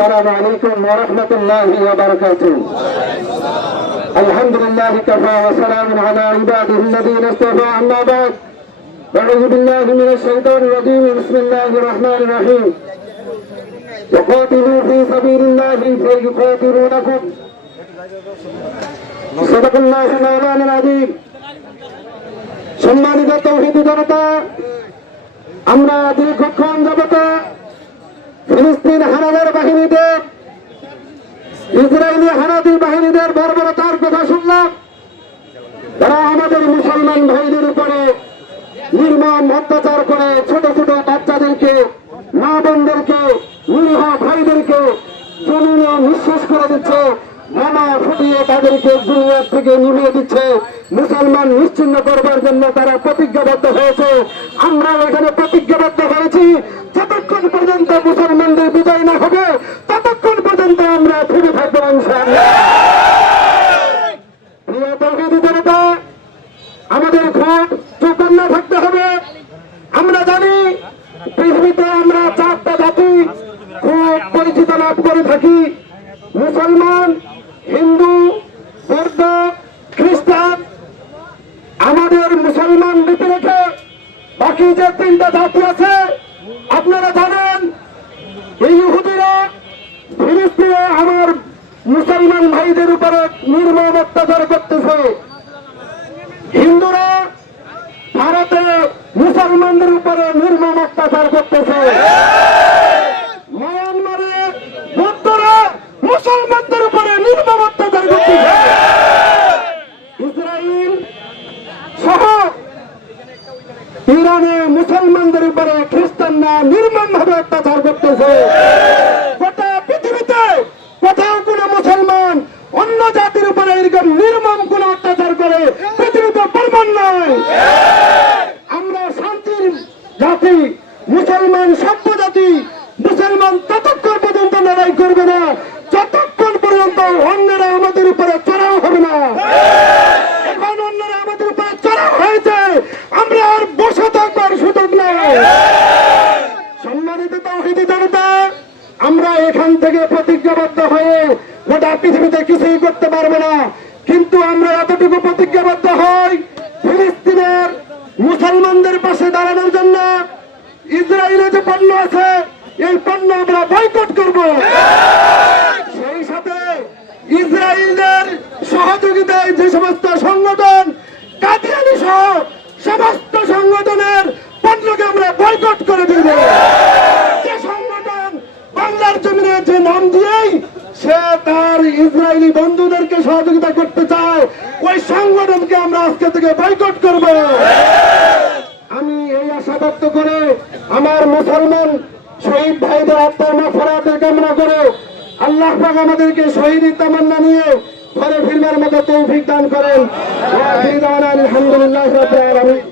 السلام عليكم ورحمة الله وبركاته الحمد لله كفى وسلام على عباده الذين اصطفى أما بعد أعوذ بالله من الشيطان الرجيم بسم الله الرحمن الرحيم وقاتلوا في سبيل الله فيقاتلونكم صدق الله مولانا العظيم সম্মানিত তৌহিদ জনতা আমরা দীর্ঘক্ষণ যাবতে ফিলিস্তিন হানাদের বাহিনীতে ইসরায়েলি হানাদি বাহিনীদের বর্বরতার কথা শুনলাম। তারা আমাদের মুসলমান ভাইদের উপরে নির্মম অত্যাচার করে ছোট ছোট বাচ্চাদেরকে, মা বোনদেরকে, নিরীহ ভাইদেরকে জমিনে নিঃশ্বাস করে দিচ্ছে। মামা ফুটিয়ে তাদেরকে দুনিয়ার থেকে নিভিয়ে দিচ্ছে। মুসলমান নিশ্চিন্ন করবার জন্য তারা প্রতিজ্ঞাবদ্ধ হয়েছে। আমরা এখানে প্রতিজ্ঞাবদ্ধ হয়েছি। যতক্ষণ পর্যন্ত মুসলমানদের বিজয় না হবে, ততক্ষণ পর্যন্ত আমরা ফিরে থাকব জনতা আমাদের ঘর চোখন্ন থাকতে হবে। আমরা জানি পৃথিবীতে আমরা চারটা জাতি, খুব পরিচিত লাভ করে থাকি। মুসলমান হিন্দু, বৌদ্ধ, খ্রিস্টান, আমাদের মুসলমান রীতি রেখে বাকি যে তিনটা জাতি আছে, আপনারা জানেন, এই ইহুদিরা ফিলিস্তিনে আমার মুসলমান ভাইদের উপরে নির্মম অত্যাচার করতেছে। হিন্দুরা ভারতে মুসলমানদের উপরে নির্মম অত্যাচার করতেছে। মায়ানমারে বৌদ্ধরা মুসলমানদের উপরে নির্মম অত্যাচার করতেছে ইসরায়েল সহ ইরানে মুসলমানদের উপরে খ্রিস্টানরা নির্মম ভাবে অত্যাচার করতেছে। গোটা পৃথিবীতে কোথাও কোন মুসলমান অন্য জাতির উপরে এরকম নির্মম কোন অত্যাচার করে পৃথিবীতে প্রমাণ নয় আমরা শান্তির জাতি মুসলমান সভ্য জাতি মুসলমান ততক্ষণ পর্যন্ত লড়াই করবে না যতক্ষণ পর্যন্ত অন্যরা আমাদের উপরে চড়াও হবে না এখন অন্যরা আমাদের উপরে চড়াও হয়েছে আমরা আর বসে থাকবার সুযোগ নেই সম্মানিত তৌহিদি জনতা আমরা এখান থেকে প্রতিজ্ঞাবদ্ধ হয়ে গোটা পৃথিবীতে কিছুই করতে পারব না। কিন্তু আমরা এতটুকু প্রতিজ্ঞাবদ্ধ হই, ফিলিস্তিনের মুসলমানদের পাশে দাঁড়ানোর জন্য ইসরায়েলে যে পণ্য আছে, এই পণ্য আমরা বয়কট করব। সেই সাথে ইসরায়েলের সহযোগিতায় যে সমস্ত সংগঠন, কাদিয়ানি সহ সমস্ত সংগঠনের পণ্যকে আমরা বয়কট করে দিব। যে সংগঠন বাংলার জমিনে যে নাম দিয়েই সে তার ইসরায়েলি বন্ধুদেরকে সহযোগিতা করতে চায়, ওই সংগঠনকে আমরা আজকে থেকে বয়কট করব। আমি এই আশা ব্যক্ত করে আমার মুসলমান শহীদ ভাইদের আত্মার মাফরাতের কামনা করে আল্লাহ পাক আমাদেরকে শহীদ তামান্না নিয়ে ঘরে ফিরবার মতো তৌফিক দান করেন। আলহামদুলিল্লাহ রাব্বিল আলামিন।